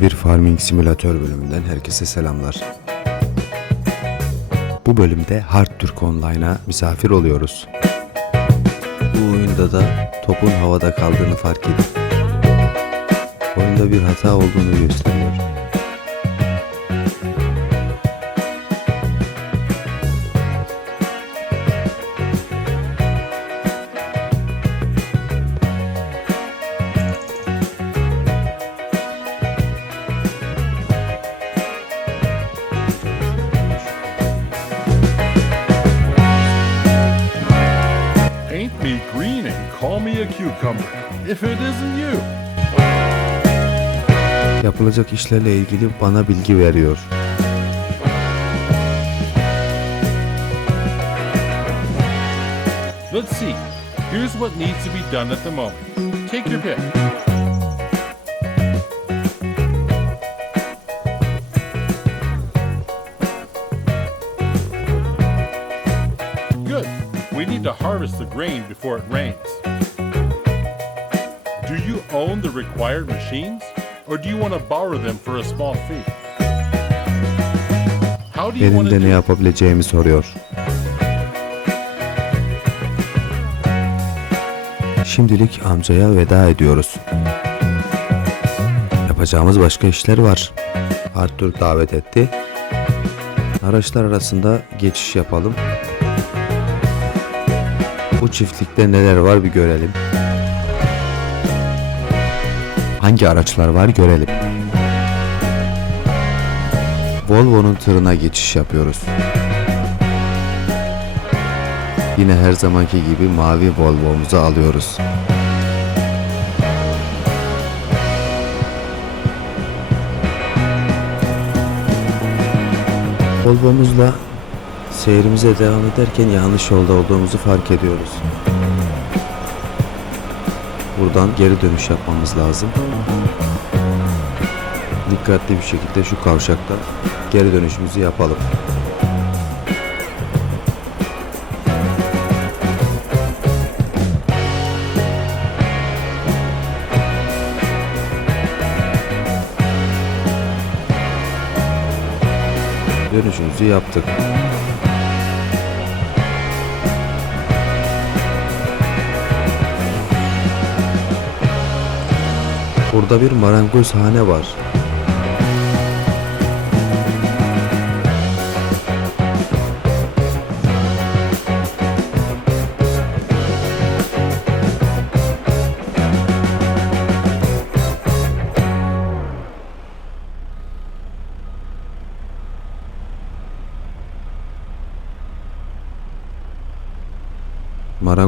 Bir Farming Simülatör bölümünden herkese selamlar. Bu bölümde Hard Türk Online'a misafir oluyoruz. Bu oyunda da topun havada kaldığını fark edip oyunda bir hata olduğunu gösteriyor. Cucumber. If it isn't you. Yapılacak işlerle ilgili bana bilgi veriyor. Let's see. Here's what needs to be done at the moment. Take your pick. Want to borrow them for a small fee? How do you Benim de ne do yapabileceğimi soruyor. Şimdilik amcaya veda ediyoruz. Yapacağımız başka işler var. Arthur davet etti. Araçlar arasında geçiş yapalım. Bu çiftlikte neler var bir görelim. Hangi araçlar var görelim. Volvo'nun tırına geçiş yapıyoruz. Yine her zamanki gibi mavi Volvo'muzu alıyoruz. Volvo'muzla seyrimize devam ederken yanlış yolda olduğumuzu fark ediyoruz. Buradan geri dönüş yapmamız lazım. Dikkatli bir şekilde şu kavşakta geri dönüşümüzü yapalım. Dönüşümüzü yaptık. Burada bir marangozhane var.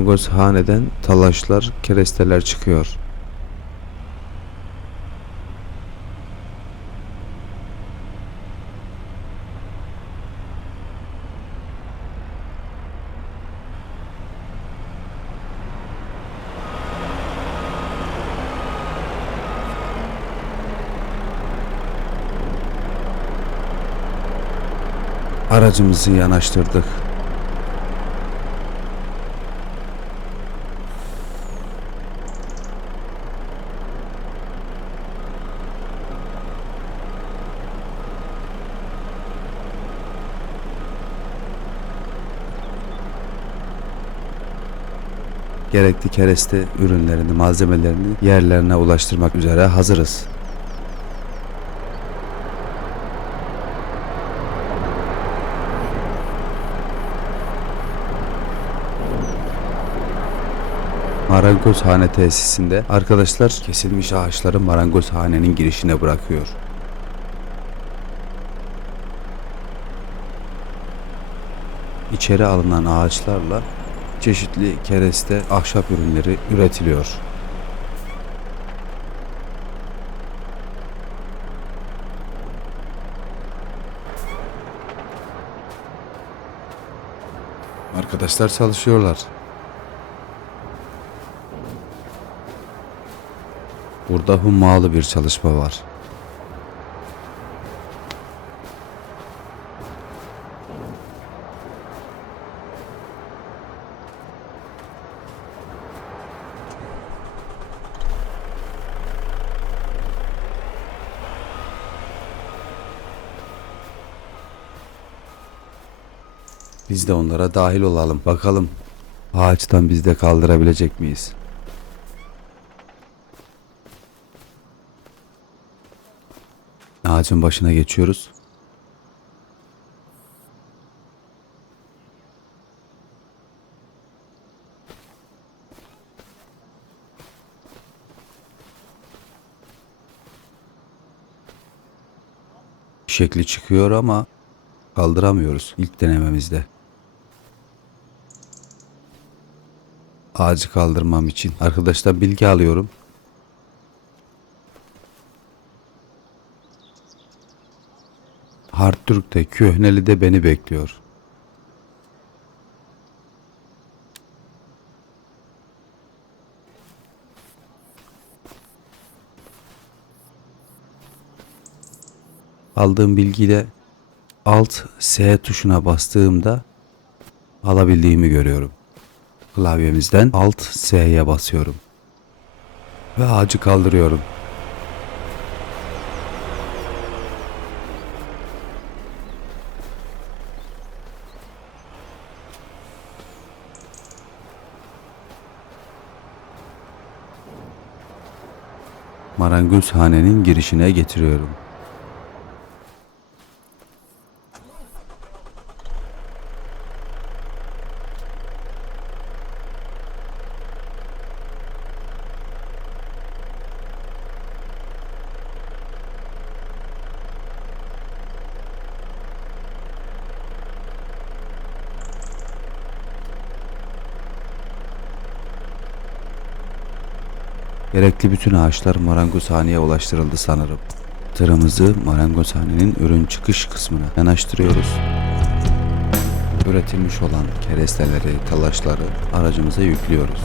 Marangozhaneden talaşlar, keresteler çıkıyor. Aracımızı yanaştırdık. Gerekli kereste ürünlerini, malzemelerini yerlerine ulaştırmak üzere hazırız. Marangozhane tesisinde arkadaşlar kesilmiş ağaçları marangozhanenin girişine bırakıyor. İçeri alınan ağaçlarla çeşitli kereste ahşap ürünleri üretiliyor. Arkadaşlar çalışıyorlar. Burada hummalı bir çalışma var. Biz de onlara dahil olalım. Bakalım ağaçtan biz de kaldırabilecek miyiz? Ağacın başına geçiyoruz. Şekli çıkıyor ama kaldıramıyoruz ilk denememizde. Ağacı kaldırmam için arkadaşlar bilgi alıyorum. Hartürk'te Köhneli de beni bekliyor. Aldığım bilgiyle Alt S tuşuna bastığımda alabildiğimi görüyorum. Klavyemizden Alt S'ye basıyorum. Ve ağacı kaldırıyorum. Marangozhanenin girişine getiriyorum. Gerekli bütün ağaçlar marangozhaneye ulaştırıldı sanırım. Tırımızı marangozhanenin ürün çıkış kısmına yanaştırıyoruz. Üretilmiş olan keresteleri, talaşları aracımıza yüklüyoruz.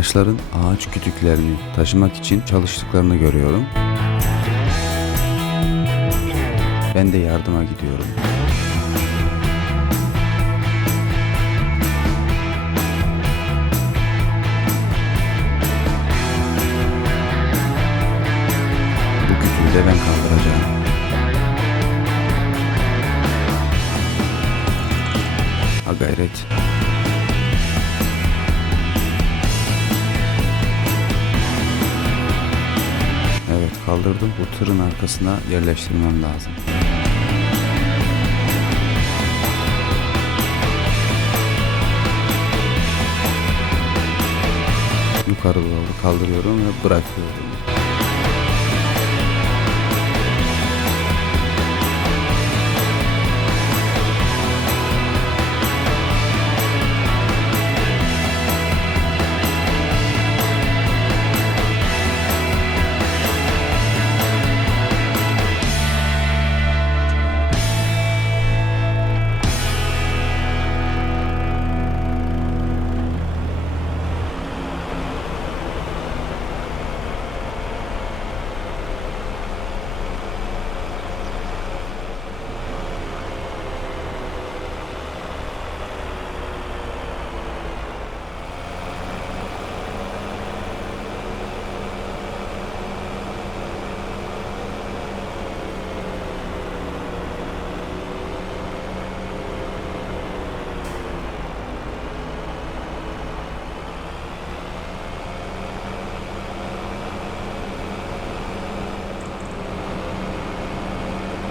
Arkadaşların ağaç kütüklerini taşımak için çalıştıklarını görüyorum. Ben de yardıma gidiyorum. Bu kütüğü de ben kaldıracağım. Ha gayret. Kaldırdım. Bu tırın arkasına yerleştirmem lazım. Yukarı doğru kaldırıyorum ve bırakıyorum.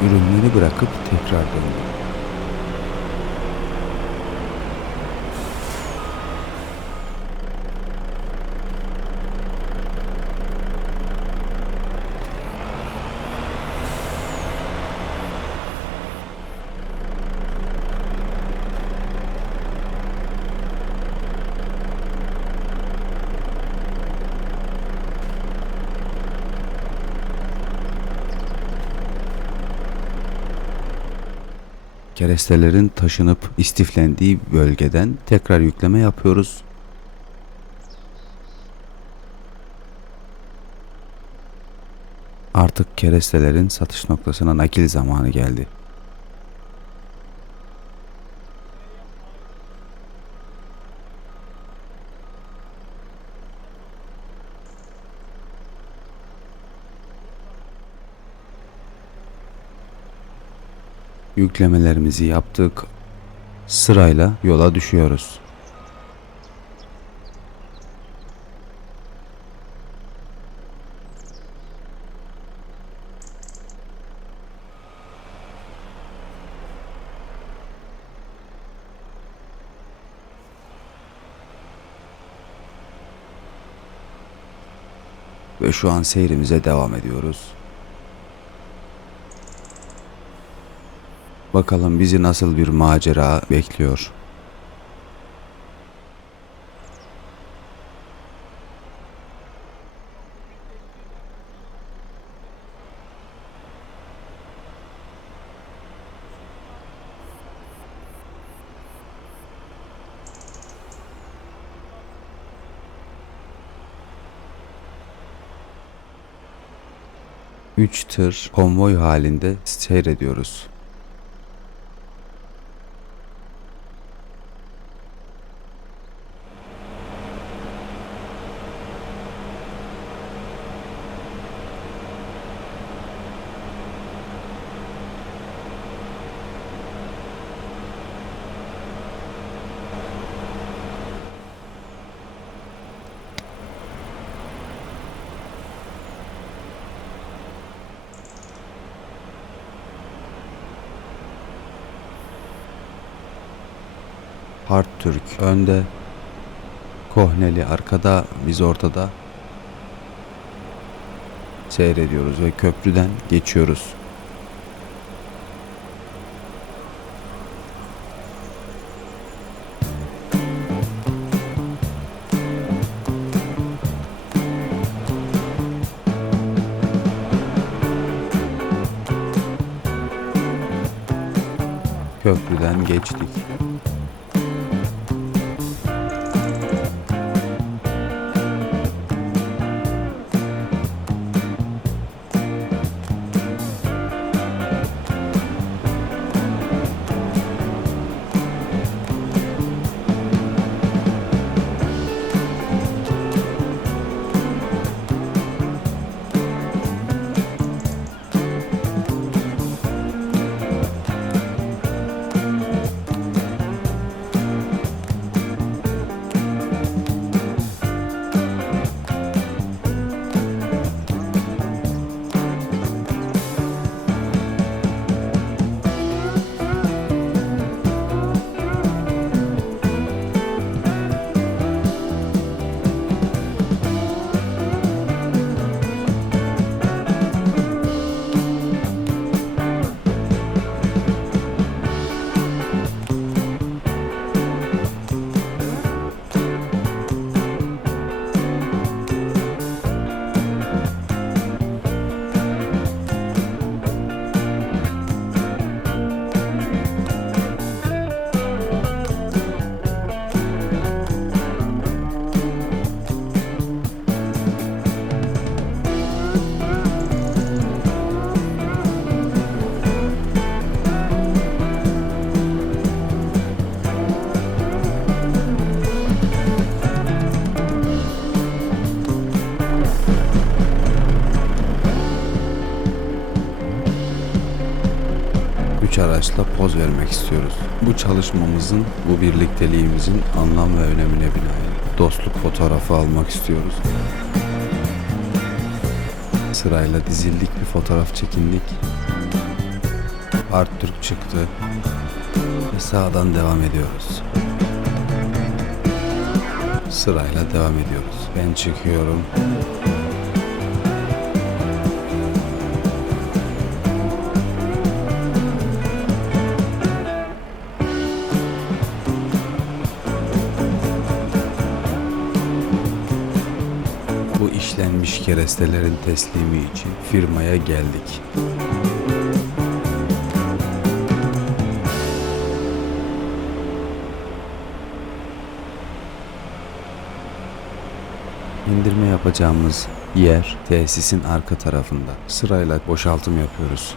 Ürünleri bırakıp tekrar döndü. Kerestelerin taşınıp istiflendiği bölgeden tekrar yükleme yapıyoruz. Artık kerestelerin satış noktasına nakil zamanı geldi. Yüklemelerimizi yaptık. Sırayla yola düşüyoruz. Ve şu an seyrimize devam ediyoruz. Bakalım bizi nasıl bir macera bekliyor. Üç tır konvoy halinde seyrediyoruz. Hard Türk önde, Kohneli arkada, biz ortada seyrediyoruz ve köprüden geçiyoruz. Köprüden geçtik. Araçla poz vermek istiyoruz. Bu çalışmamızın, bu birlikteliğimizin anlam ve önemine binaen dostluk fotoğrafı almak istiyoruz. Sırayla dizildik bir fotoğraf çekindik. Art Türk çıktı. Ve sağdan devam ediyoruz. Sırayla devam ediyoruz. Ben çıkıyorum. Kerestelerin teslimi için firmaya geldik. İndirme yapacağımız yer tesisin arka tarafında. Sırayla boşaltım yapıyoruz.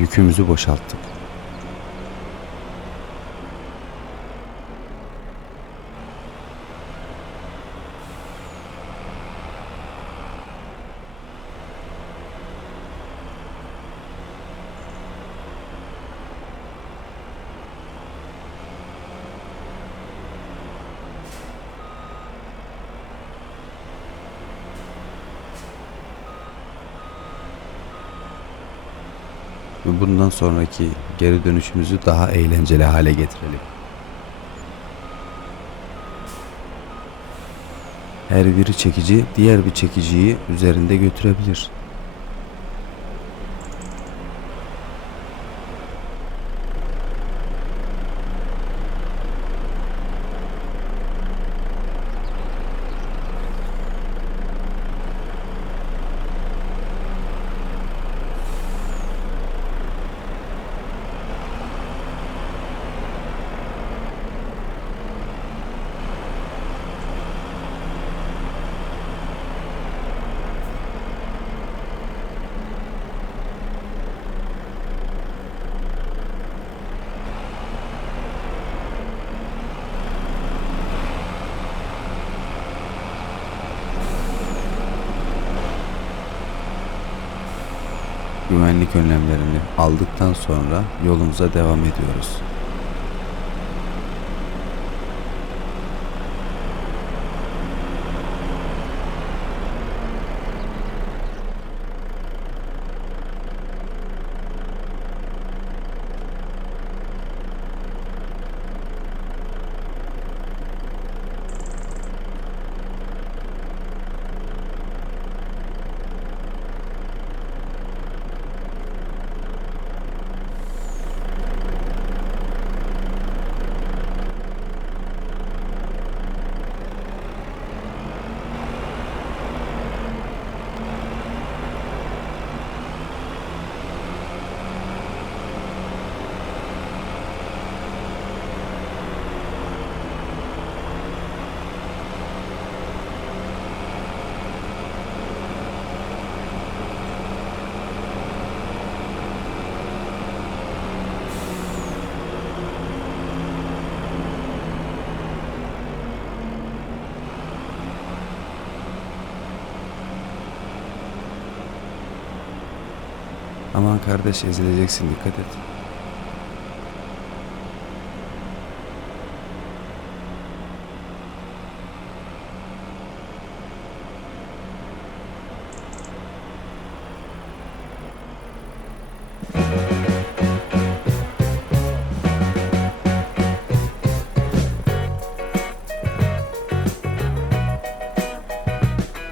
Yükümüzü boşalttık. Ve bundan sonraki geri dönüşümüzü daha eğlenceli hale getirelim. Her biri çekici diğer bir çekiciyi üzerinde götürebilir. Güvenlik önlemlerini aldıktan sonra yolumuza devam ediyoruz. Aman kardeş ezileceksin dikkat et.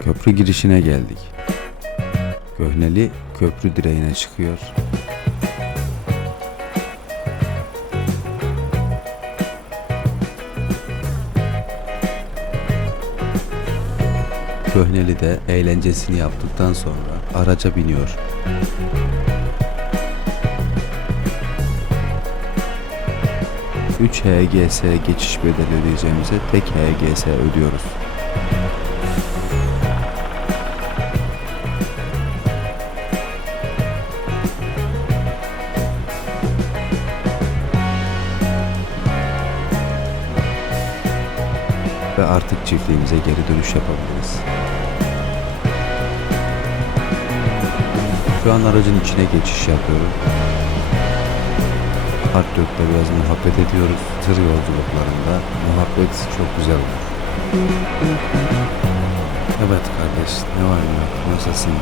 Köprü girişine geldik. Köhneli köprü direğine çıkıyor. Göhneli de eğlencesini yaptıktan sonra araca biniyor. Üç HGS geçiş bedeli ödeyeceğimize tek HGS ödüyoruz. Artık çiftliğimize geri dönüş yapabiliriz. Şu an aracın içine geçiş yapıyorum. Hartdört'te biraz muhabbet ediyoruz. Tır yolculuklarında muhabbet çok güzel olur. Evet kardeş ne var ne yok nasılsın?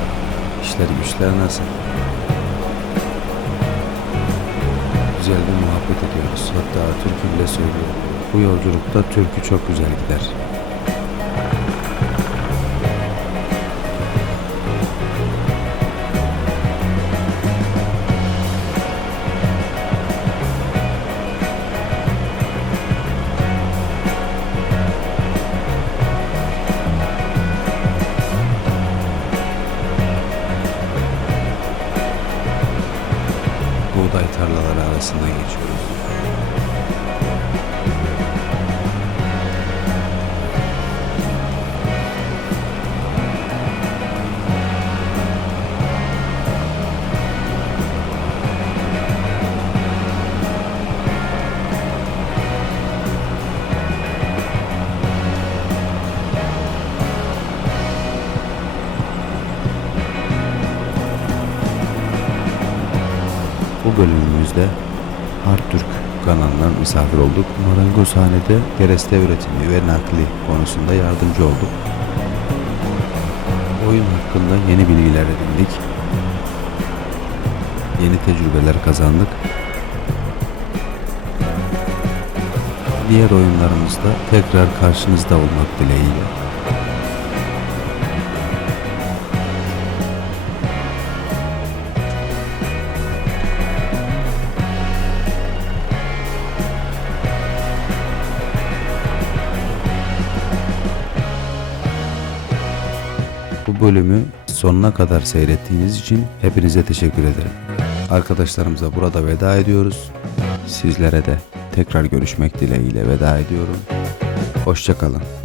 İşler güçler nasıl? Güzel bir muhabbet ediyoruz. Hatta Türkü bile söylüyor. Bu yolculukta türkü çok güzel gider. Buğday tarlaları arasında geçiyoruz. Bölümümüzde Hartürk kanalından misafir olduk. Marangozhanede kereste üretimi ve nakli konusunda yardımcı olduk. Oyun hakkında yeni bilgiler edindik. Yeni tecrübeler kazandık. Diğer oyunlarımızda tekrar karşınızda olmak dileğiyle. Bölümü sonuna kadar seyrettiğiniz için hepinize teşekkür ederim. Arkadaşlarımıza burada veda ediyoruz. Sizlere de tekrar görüşmek dileğiyle veda ediyorum. Hoşçakalın.